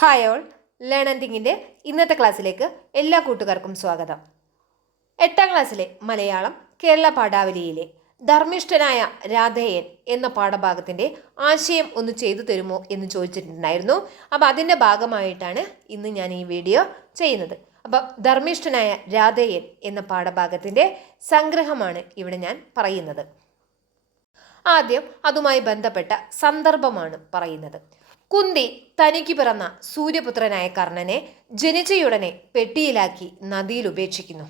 Hi all learn and തിങ്ങിന്റെ ഇന്നത്തെ ക്ലാസ്സിലേക്ക് എല്ലാ കൂട്ടുകാർക്കും സ്വാഗതം. എട്ടാം ക്ലാസ്സിലെ മലയാളം കേരള പാഠാവലിയിലെ ധർമ്മിഷ്ഠനായ രാധേയൻ എന്ന പാഠഭാഗത്തിന്റെ ആശയം ഒന്ന് ചെയ്തു തരുമോ എന്ന് ചോദിച്ചിട്ടുണ്ടായിരുന്നു. അപ്പോൾ അതിന്റെ ഭാഗമായിട്ടാണ് ഇന്ന് ഞാൻ ഈ വീഡിയോ ചെയ്യുന്നത്. അപ്പം ധർമ്മിഷ്ഠനായ രാധേയൻ എന്ന പാഠഭാഗത്തിന്റെ സംഗ്രഹമാണ് ഇവിടെ ഞാൻ പറയുന്നത്. ആദ്യം അതുമായി ബന്ധപ്പെട്ട സന്ദർഭമാണ് പറയുന്നത്. കുന്തി തനിക്ക് പിറന്ന സൂര്യപുത്രനായ കർണനെ ജനിച്ചയുടനെ പെട്ടിയിലാക്കി നദിയിൽ ഉപേക്ഷിക്കുന്നു.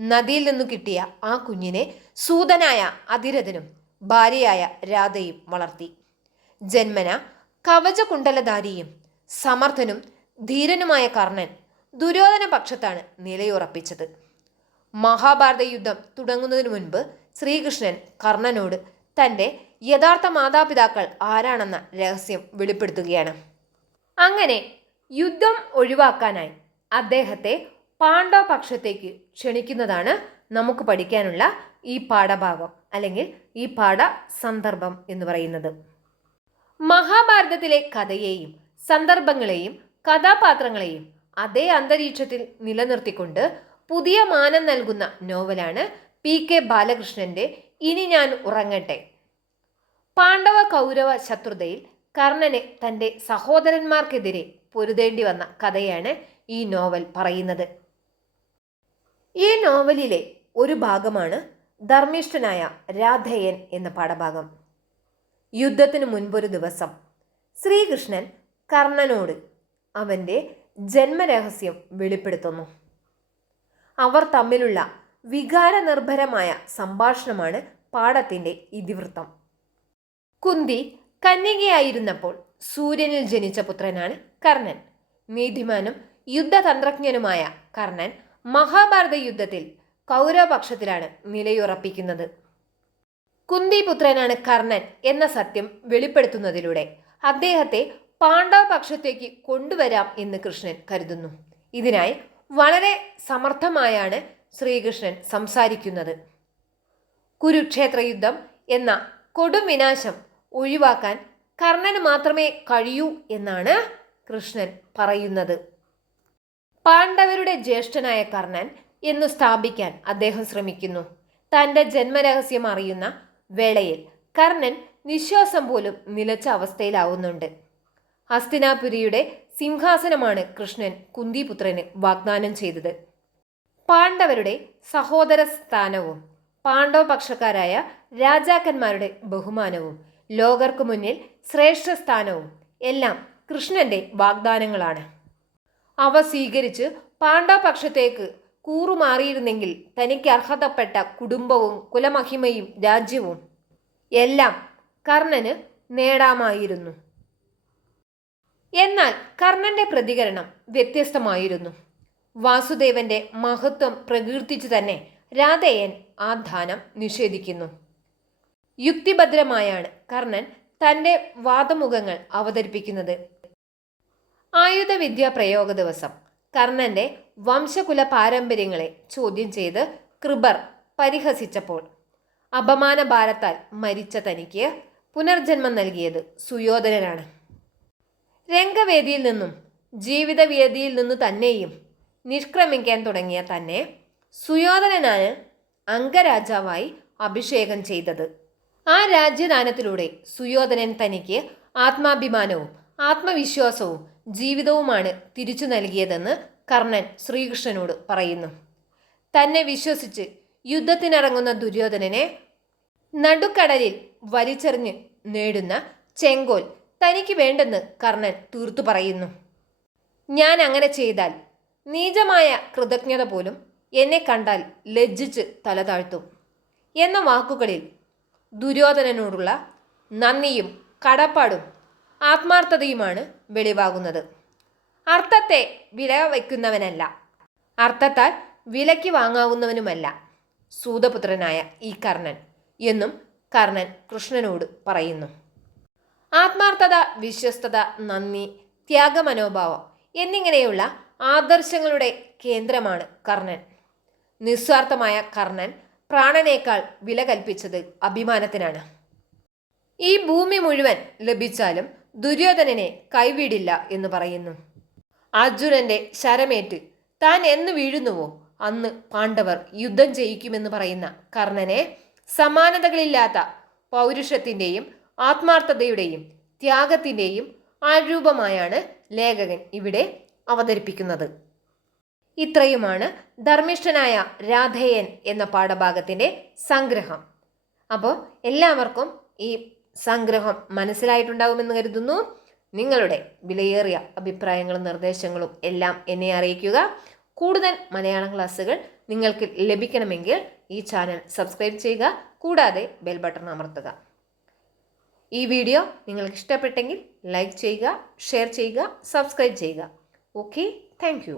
നദിയിൽ നിന്നു കിട്ടിയ ആ കുഞ്ഞിനെ സൂതനായ അതിരഥനും ഭാര്യയായ രാധയും വളർത്തി. ജന്മന കവചകുണ്ടലധാരിയും സമർത്ഥനും ധീരനുമായ കർണൻ ദുര്യോധന പക്ഷത്താണ് നിലയുറപ്പിച്ചത്. മഹാഭാരത യുദ്ധം തുടങ്ങുന്നതിനു മുൻപ് ശ്രീകൃഷ്ണൻ കർണനോട് തന്റെ യഥാർത്ഥ മാതാപിതാക്കൾ ആരാണെന്ന രഹസ്യം വെളിപ്പെടുത്തുകയാണ്. അങ്ങനെ യുദ്ധം ഒഴിവാക്കാനായി അദ്ദേഹത്തെ പാണ്ഡവ പക്ഷത്തേക്ക് ക്ഷണിക്കുന്നതാണ് നമുക്ക് പഠിക്കാനുള്ള ഈ പാഠഭാഗം അല്ലെങ്കിൽ ഈ പാഠ സന്ദർഭം എന്ന് പറയുന്നത്. മഹാഭാരതത്തിലെ കഥയെയും സന്ദർഭങ്ങളെയും കഥാപാത്രങ്ങളെയും അതേ അന്തരീക്ഷത്തിൽ നിലനിർത്തിക്കൊണ്ട് പുതിയ മാനം നൽകുന്ന നോവലാണ് പി കെ ബാലകൃഷ്ണന്റെ ഇനി ഞാൻ ഉറങ്ങട്ടെ പാണ്ഡവ കൗരവ ശത്രുതയിൽ കർണനെ തന്റെ സഹോദരന്മാർക്കെതിരെ പൊരുതേണ്ടി വന്ന കഥയാണ് ഈ നോവൽ പറയുന്നത്. ഈ നോവലിലെ ഒരു ഭാഗമാണ് ധർമ്മിഷ്ഠനായ രാധയൻ എന്ന പാഠഭാഗം. യുദ്ധത്തിനു മുൻപൊരു ദിവസം ശ്രീകൃഷ്ണൻ കർണനോട് അവന്റെ ജന്മരഹസ്യം വെളിപ്പെടുത്തുന്നു. അവർ തമ്മിലുള്ള വികാരനിർഭരമായ സംഭാഷണമാണ് പാഠത്തിന്റെ ഇതിവൃത്തം. കുന്തി കന്യകയായിരുന്നപ്പോൾ സൂര്യനിൽ ജനിച്ച പുത്രനാണ് കർണൻ. നീതിമാനും യുദ്ധതന്ത്രജ്ഞനുമായ കർണൻ മഹാഭാരത യുദ്ധത്തിൽ കൗരവപക്ഷത്തിലാണ് നിലയുറപ്പിക്കുന്നത്. കുന്തി പുത്രനാണ് കർണൻ എന്ന സത്യം വെളിപ്പെടുത്തുന്നതിലൂടെ അദ്ദേഹത്തെ പാണ്ഡവ പക്ഷത്തേക്ക് കൊണ്ടുവരാം എന്ന് കൃഷ്ണൻ കരുതുന്നു. ഇതിനായി വളരെ സമർത്ഥമായാണ് ശ്രീകൃഷ്ണൻ സംസാരിക്കുന്നത്. കുരുക്ഷേത്ര യുദ്ധം എന്ന കൊടും വിനാശം ഒഴിവാക്കാൻ കർണന് മാത്രമേ കഴിയൂ എന്നാണ് കൃഷ്ണൻ പറയുന്നത്. പാണ്ഡവരുടെ ജ്യേഷ്ഠനായ കർണൻ എന്ന് സ്ഥാപിക്കാൻ അദ്ദേഹം ശ്രമിക്കുന്നു. തന്റെ ജന്മരഹസ്യം അറിയുന്ന വേളയിൽ കർണൻ നിശ്വാസം പോലും നിലച്ച അവസ്ഥയിലാവുന്നുണ്ട്. ഹസ്തിനാപുരിയുടെ സിംഹാസനമാണ് കൃഷ്ണൻ കുന്തിപുത്രന് വാഗ്ദാനം ചെയ്തത്. പാണ്ഡവരുടെ സഹോദര സ്ഥാനവും പാണ്ഡവപക്ഷക്കാരായ രാജാക്കന്മാരുടെ ബഹുമാനവും ലോകർക്ക് മുന്നിൽ ശ്രേഷ്ഠ സ്ഥാനവും എല്ലാം കൃഷ്ണന്റെ വാഗ്ദാനങ്ങളാണ്. അവ സ്വീകരിച്ച് പാണ്ഡവപക്ഷത്തേക്ക് കൂറുമാറിയിരുന്നെങ്കിൽ തനിക്ക് അർഹതപ്പെട്ട കുടുംബവും കുലമഹിമയും രാജ്യവും എല്ലാം കർണന് നേടാമായിരുന്നു. എന്നാൽ കർണന്റെ പ്രതികരണം വ്യത്യസ്തമായിരുന്നു. വാസുദേവന്റെ മഹത്വം പ്രകീർത്തിച്ചു തന്നെ രാധേയൻ ആ ധാനം നിഷേധിക്കുന്നു. യുക്തിഭദ്രമായാണ് കർണൻ തന്റെ വാദമുഖങ്ങൾ അവതരിപ്പിക്കുന്നത്. ആയുധവിദ്യ പ്രയോഗ ദിവസം. കർണന്റെ വംശകുല പാരമ്പര്യങ്ങളെ ചോദ്യം ചെയ്ത് കൃപർ പരിഹസിച്ചപ്പോൾ അപമാന ഭാരത്താൽ മരിച്ച തനിക്ക് പുനർജന്മം നൽകിയത് സുയോധനനാണ്. രംഗവേദിയിൽ നിന്നും ജീവിതവേദിയിൽ നിന്നു തന്നെയും നിഷ്ക്രമിക്കാൻ തുടങ്ങിയ തന്നെ സുയോധനനാണ് അംഗരാജാവായി അഭിഷേകം ചെയ്തത്. ആ രാജ്യദാനത്തിലൂടെ സുയോധനൻ തനിക്ക് ആത്മാഭിമാനവും ആത്മവിശ്വാസവും ജീവിതവുമാണ് തിരിച്ചു നൽകിയതെന്ന് കർണൻ ശ്രീകൃഷ്ണനോട് പറയുന്നു. തന്നെ വിശ്വസിച്ച് യുദ്ധത്തിനിറങ്ങുന്ന ദുര്യോധനനെ നടുക്കടലിൽ വലിച്ചെറിഞ്ഞ് നേടുന്ന ചെങ്കോൽ തനിക്ക് വേണ്ടെന്ന് കർണൻ തീർത്തു പറയുന്നു. ഞാൻ അങ്ങനെ ചെയ്താൽ നീചമായ കൃതജ്ഞത പോലും എന്നെ കണ്ടാൽ ലജ്ജിച്ച് തല താഴ്ത്തും എന്ന വാക്കുകളിൽ ദുര്യോധനനോടുള്ള നന്ദിയും കടപ്പാടും ആത്മാർത്ഥതയുമാണ് വെളിവാകുന്നത്. അർത്ഥത്തെ വില വയ്ക്കുന്നവനല്ല അർത്ഥത്താൽ വിലയ്ക്ക് വാങ്ങാവുന്നവനുമല്ല സൂതപുത്രനായ ഈ കർണൻ എന്നും കർണൻ കൃഷ്ണനോട് പറയുന്നു. ആത്മാർത്ഥത വിശ്വസ്തത നന്ദി ത്യാഗമനോഭാവം എന്നിങ്ങനെയുള്ള ആദർശങ്ങളുടെ കേന്ദ്രമാണ് കർണൻ. നിസ്വാർത്ഥമായ കർണൻ പ്രാണനേക്കാൾ വില കൽപ്പിച്ചത് അഭിമാനത്തിനാണ്. ഈ ഭൂമി മുഴുവൻ ലഭിച്ചാലും ദുര്യോധനനെ കൈവിടില്ല എന്ന് പറയുന്നു. അർജുനന്റെ ശരമേറ്റ് താൻ എന്ന് വീഴുന്നുവോ? അന്ന് പാണ്ഡവർ യുദ്ധം ചെയ്യിക്കുമെന്ന് പറയുന്ന കർണനെ സമാനതകളില്ലാത്ത പൗരുഷത്തിന്റെയും ആത്മാർത്ഥതയുടെയും ത്യാഗത്തിന്റെയും ആരൂപമായാണ് ലേഖകൻ ഇവിടെ അവതരിപ്പിക്കുന്നത്. ഇത്രയുമാണ് ധർമ്മിഷ്ഠനായ രാധേയൻ എന്ന പാഠഭാഗത്തിന്റെ സംഗ്രഹം. അപ്പോൾ എല്ലാവർക്കും ഈ സംഗ്രഹം മനസ്സിലായിട്ടുണ്ടാകുമെന്ന് കരുതുന്നു. നിങ്ങളുടെ വിലയേറിയ അഭിപ്രായങ്ങളും നിർദ്ദേശങ്ങളും എല്ലാം എന്നെ അറിയിക്കുക. കൂടുതൽ മലയാളം ക്ലാസ്സുകൾ നിങ്ങൾക്ക് ലഭിക്കണമെങ്കിൽ ഈ ചാനൽ സബ്സ്ക്രൈബ് ചെയ്യുക. കൂടാതെ ബെൽ ബട്ടൺ അമർത്തുക. ഈ വീഡിയോ നിങ്ങൾക്ക് ഇഷ്ടപ്പെട്ടെങ്കിൽ ലൈക്ക് ചെയ്യുക ഷെയർ ചെയ്യുക സബ്സ്ക്രൈബ് ചെയ്യുക. Okay thank